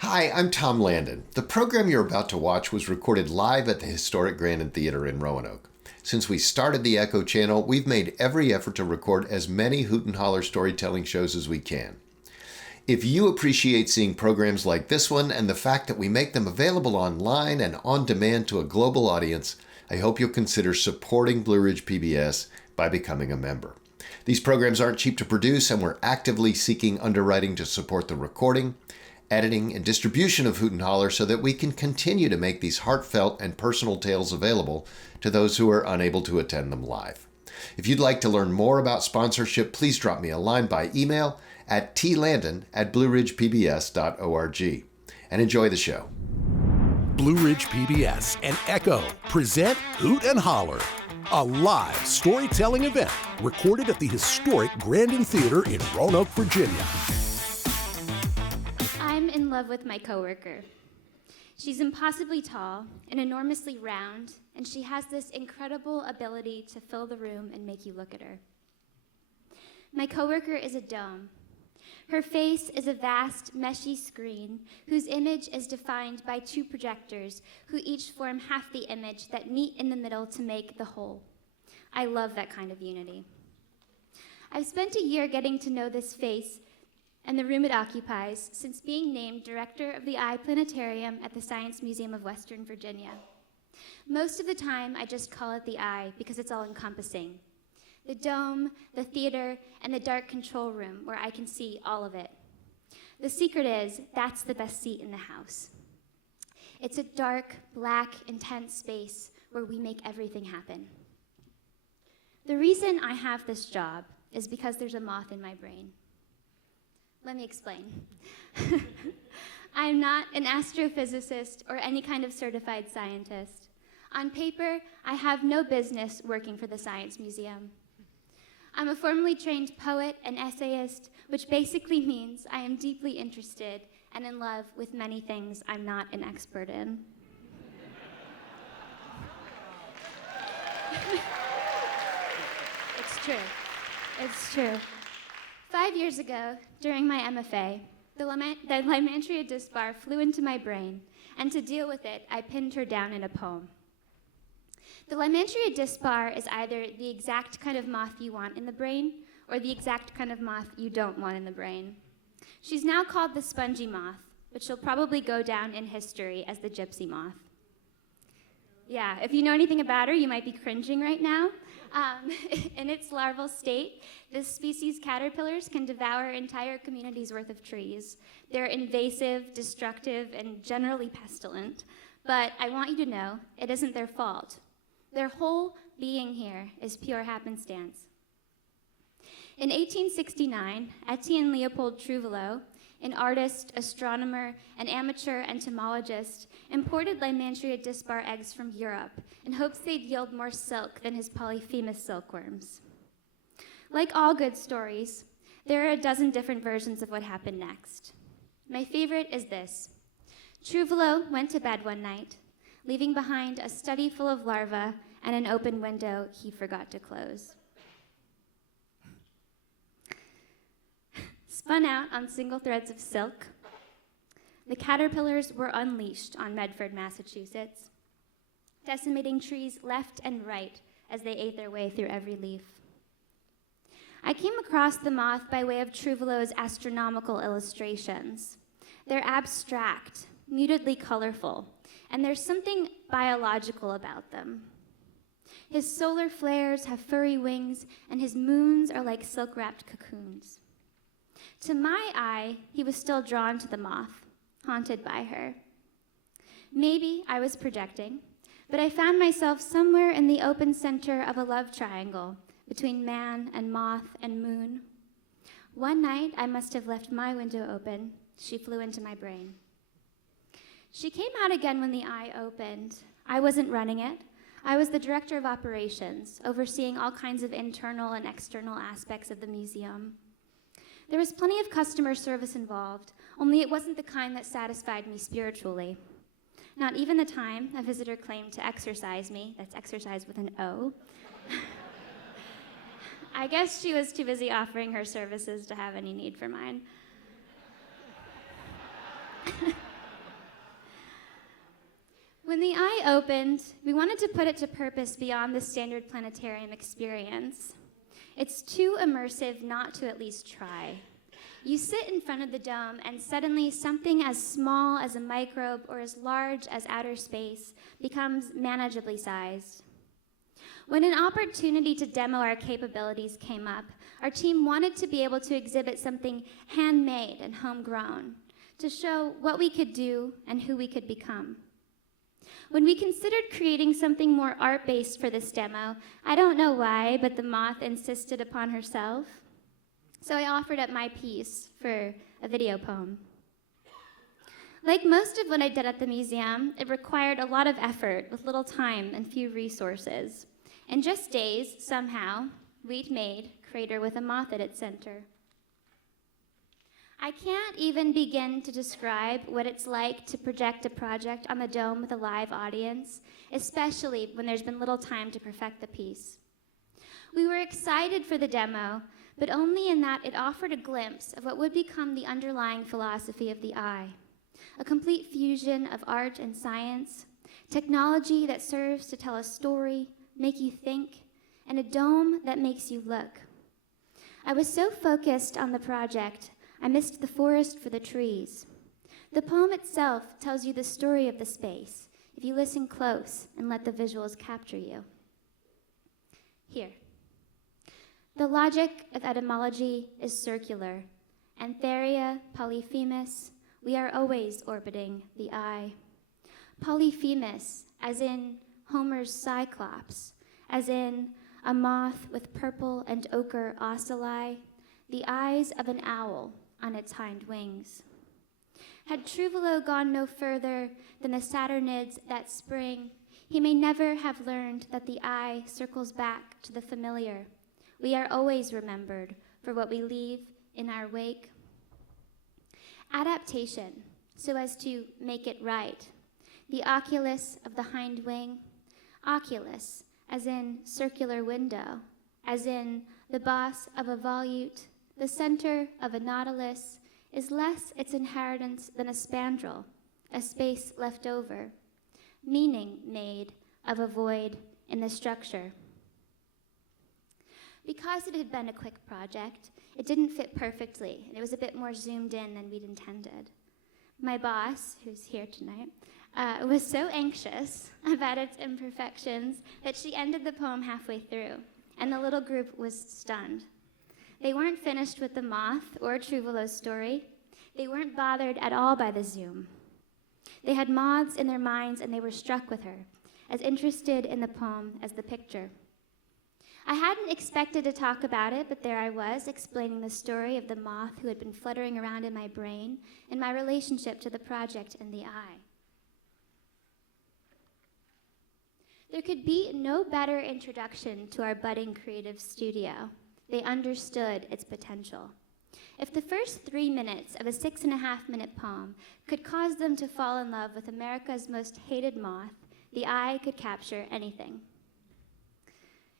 Hi, I'm Tom Landon. The program you're about to watch was recorded live at the historic Grandin Theater in Roanoke. Since we started the Echo Channel, we've made every effort to record as many Hoot and Holler storytelling shows as we can. If you appreciate seeing programs like this one and the fact that we make them available online and on demand to a global audience, I hope you'll consider supporting Blue Ridge PBS by becoming a member. These programs aren't cheap to produce, and we're actively seeking underwriting to support the recording, editing, and distribution of Hoot and Holler so that we can continue to make these heartfelt and personal tales available to those who are unable to attend them live. If you'd like to learn more about sponsorship, please drop me a line by email at tlandon@blueridgepbs.org. And enjoy the show. Blue Ridge PBS and Echo present Hoot and Holler, a live storytelling event recorded at the historic Grandin Theater in Roanoke, Virginia. I'm in love with my coworker. She's impossibly tall and enormously round, and she has this incredible ability to fill the room and make you look at her. My coworker is a dome. Her face is a vast, meshy screen whose image is defined by two projectors who each form half the image that meet in the middle to make the whole. I love that kind of unity. I've spent a year getting to know this face and the room it occupies since being named director of the Eye Planetarium at the Science Museum of Western Virginia. Most of the time, I just call it the Eye because it's all-encompassing. The dome, the theater, and the dark control room where I can see all of it. The secret is, that's the best seat in the house. It's a dark, black, intense space where we make everything happen. The reason I have this job is because there's a moth in my brain. Let me explain. I'm not an astrophysicist or any kind of certified scientist. On paper, I have no business working for the Science Museum. I'm a formally trained poet and essayist, which basically means I am deeply interested and in love with many things I'm not an expert in. It's true. It's true. 5 years ago, during my MFA, the Lymantria dispar flew into my brain, and to deal with it, I pinned her down in a poem. The Lymantria dispar is either the exact kind of moth you want in the brain, or the exact kind of moth you don't want in the brain. She's now called the spongy moth, but she'll probably go down in history as the gypsy moth. Yeah, if you know anything about her, you might be cringing right now. In its larval state, this species' caterpillars can devour entire communities' worth of trees. They're invasive, destructive, and generally pestilent. But I want you to know, it isn't their fault. Their whole being here is pure happenstance. In 1869, Etienne Leopold Trouvelot, an artist, astronomer, and amateur entomologist, imported Lymantria dispar eggs from Europe in hopes they'd yield more silk than his polyphemus silkworms. Like all good stories, there are a dozen different versions of what happened next. My favorite is this. Trouvelot went to bed one night, leaving behind a study full of larvae and an open window he forgot to close. Spun out on single threads of silk, the caterpillars were unleashed on Medford, Massachusetts, decimating trees left and right as they ate their way through every leaf. I came across the moth by way of Trouvelot's astronomical illustrations. They're abstract, mutedly colorful, and there's something biological about them. His solar flares have furry wings, and his moons are like silk-wrapped cocoons. To my eye, he was still drawn to the moth, haunted by her. Maybe I was projecting, but I found myself somewhere in the open center of a love triangle between man and moth and moon. One night, I must have left my window open. She flew into my brain. She came out again when the eye opened. I wasn't running it. I was the director of operations, overseeing all kinds of internal and external aspects of the museum. There was plenty of customer service involved, only it wasn't the kind that satisfied me spiritually. Not even the time a visitor claimed to exercise me, that's exercise with an O. I guess she was too busy offering her services to have any need for mine. When the Eye opened, we wanted to put it to purpose beyond the standard planetarium experience. It's too immersive not to at least try. You sit in front of the dome, and suddenly something as small as a microbe or as large as outer space becomes manageably sized. When an opportunity to demo our capabilities came up, our team wanted to be able to exhibit something handmade and homegrown, to show what we could do and who we could become. When we considered creating something more art-based for this demo, I don't know why, but the moth insisted upon herself. So I offered up my piece for a video poem. Like most of what I did at the museum, it required a lot of effort with little time and few resources. In just days, somehow, we'd made Crater with a Moth at its center. I can't even begin to describe what it's like to project a project on the dome with a live audience, especially when there's been little time to perfect the piece. We were excited for the demo, but only in that it offered a glimpse of what would become the underlying philosophy of the Eye, a complete fusion of art and science, technology that serves to tell a story, make you think, and a dome that makes you look. I was so focused on the project, I missed the forest for the trees. The poem itself tells you the story of the space, if you listen close and let the visuals capture you. Here. The logic of etymology is circular. Antheria, Polyphemus, we are always orbiting the Eye. Polyphemus, as in Homer's Cyclops, as in a moth with purple and ochre ocelli, the eyes of an owl on its hind wings. Had Trouvelot gone no further than the Saturnids that spring, he may never have learned that the Eye circles back to the familiar. We are always remembered for what we leave in our wake. Adaptation, so as to make it right. The oculus of the hind wing, oculus, as in circular window, as in the boss of a volute, the center of a nautilus, is less its inheritance than a spandrel, a space left over, meaning made of a void in the structure. Because it had been a quick project, it didn't fit perfectly, and it was a bit more zoomed in than we'd intended. My boss, who's here tonight, was so anxious about its imperfections that she ended the poem halfway through, and the little group was stunned. They weren't finished with the moth or Trouvelot's story. They weren't bothered at all by the zoom. They had moths in their minds, and they were struck with her, as interested in the poem as the picture. I hadn't expected to talk about it, but there I was, explaining the story of the moth who had been fluttering around in my brain and my relationship to the project and the Eye. There could be no better introduction to our budding creative studio. They understood its potential. If the first 3 minutes of a 6.5-minute poem could cause them to fall in love with America's most hated moth, the Eye could capture anything.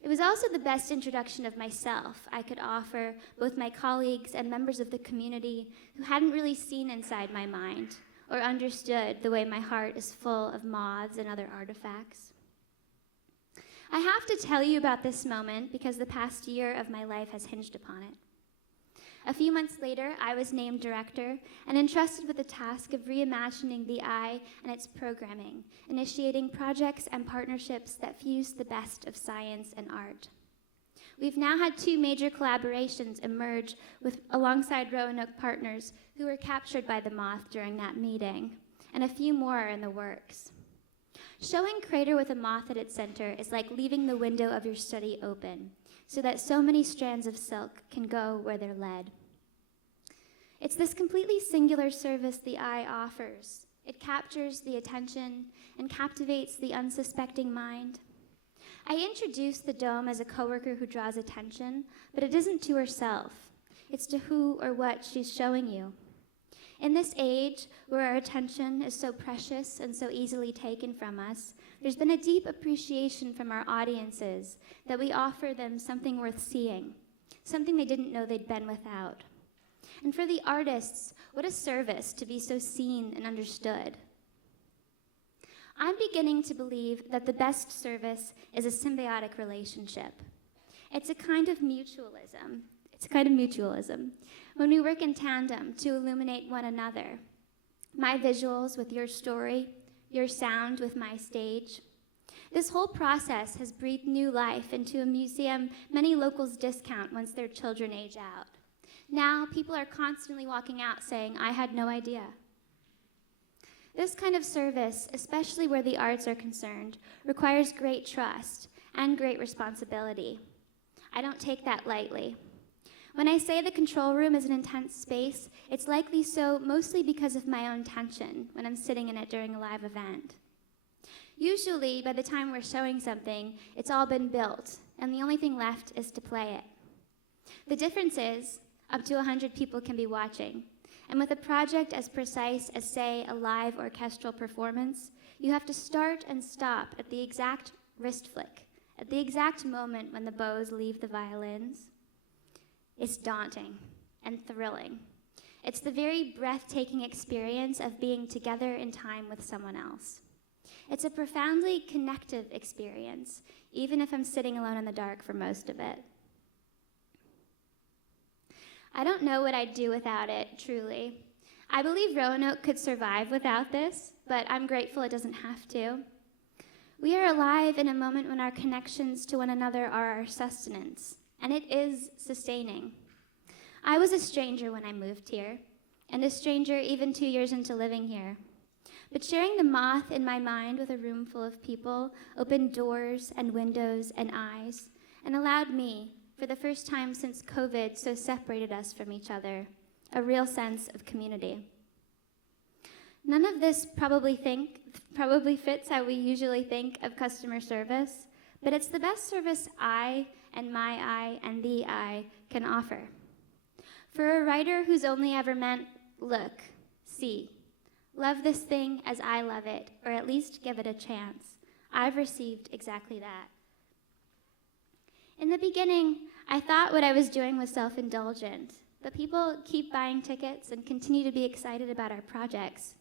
It was also the best introduction of myself I could offer both my colleagues and members of the community who hadn't really seen inside my mind or understood the way my heart is full of moths and other artifacts. I have to tell you about this moment because the past year of my life has hinged upon it. A few months later, I was named director and entrusted with the task of reimagining the Eye and its programming, initiating projects and partnerships that fuse the best of science and art. We've now had 2 major collaborations emerge alongside Roanoke partners who were captured by the moth during that meeting, and a few more are in the works. Showing Crater with a Moth at its center is like leaving the window of your study open, so that so many strands of silk can go where they're led. It's this completely singular service the Eye offers. It captures the attention and captivates the unsuspecting mind. I introduce the dome as a coworker who draws attention, but it isn't to herself. It's to who or what she's showing you. In this age where our attention is so precious and so easily taken from us, there's been a deep appreciation from our audiences that we offer them something worth seeing, something they didn't know they'd been without. And for the artists, what a service to be so seen and understood. I'm beginning to believe that the best service is a symbiotic relationship. It's a kind of mutualism. When we work in tandem to illuminate one another. My visuals with your story, your sound with my stage. This whole process has breathed new life into a museum many locals discount once their children age out. Now, people are constantly walking out saying, "I had no idea." This kind of service, especially where the arts are concerned, requires great trust and great responsibility. I don't take that lightly. When I say the control room is an intense space, it's likely so mostly because of my own tension when I'm sitting in it during a live event. Usually, by the time we're showing something, it's all been built, and the only thing left is to play it. The difference is, up to 100 people can be watching, and with a project as precise as, say, a live orchestral performance, you have to start and stop at the exact wrist flick, at the exact moment when the bows leave the violins. It's daunting and thrilling. It's the very breathtaking experience of being together in time with someone else. It's a profoundly connective experience, even if I'm sitting alone in the dark for most of it. I don't know what I'd do without it, truly. I believe Roanoke could survive without this, but I'm grateful it doesn't have to. We are alive in a moment when our connections to one another are our sustenance, and it is sustaining. I was a stranger when I moved here, and a stranger even 2 years into living here. But sharing the moth in my mind with a room full of people opened doors and windows and eyes, and allowed me, for the first time since COVID so separated us from each other, a real sense of community. None of this probably fits how we usually think of customer service, but it's the best service I and my I and the I can offer. For a writer who's only ever meant, look, see, love this thing as I love it, or at least give it a chance, I've received exactly that. In the beginning, I thought what I was doing was self-indulgent, but people keep buying tickets and continue to be excited about our projects.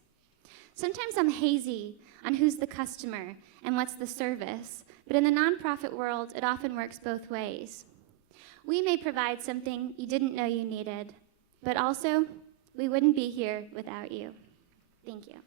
Sometimes I'm hazy on who's the customer and what's the service, but in the nonprofit world, it often works both ways. We may provide something you didn't know you needed, but also, we wouldn't be here without you. Thank you.